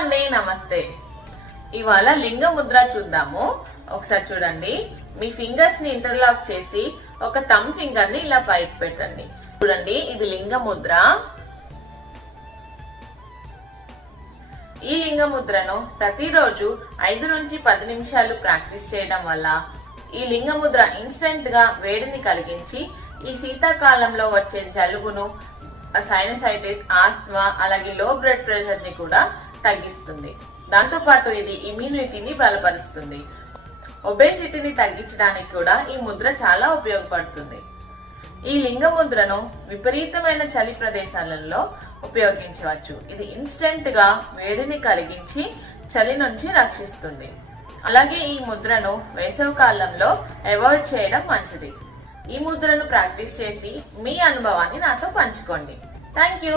అండి నమస్తే. ఇవాళ లింగ ముద్ర చూద్దాము. ఒకసారి చూడండి. మీ ఫింగర్స్ని ఇంటర్లాక్ చేసి ఒక తమ్ ఫింగర్ని ఇలా పైకి పెట్టండి. చూడండి ఇది లింగ ముద్ర. ఈ లింగ ముద్రను ప్రతిరోజు ఐదు నుంచి పది నిమిషాలు ప్రాక్టీస్ చేయడం వల్ల ఈ లింగ ముద్ర ఇన్స్టెంట్గా వేడిని కలిగించి ఈ శీతాకాలంలో వచ్చే జలుబును సైనసైటిస్ ఆస్మా అలాగే లో బ్లడ్ ప్రెషర్ని కూడా తగ్గిస్తుంది. దాంతోపాటు ఇది ఇమ్యూనిటీని బలపరుస్తుంది. ఒబేసిటీని తగ్గించడానికి కూడా ఈ ముద్ర చాలా ఉపయోగపడుతుంది. ఈ లింగ ముద్రను విపరీతమైన చలి ప్రదేశాలలో ఉపయోగించవచ్చు. ఇది ఇన్స్టెంట్గా వేడిని కలిగించి చలి నుంచి రక్షిస్తుంది. అలాగే ఈ ముద్రను వేసవి కాలంలో అవాయిడ్ చేయడం మంచిది. ఈ ముద్రను ప్రాక్టీస్ చేసి మీ అనుభవాన్ని నాతో పంచుకోండి. Thank you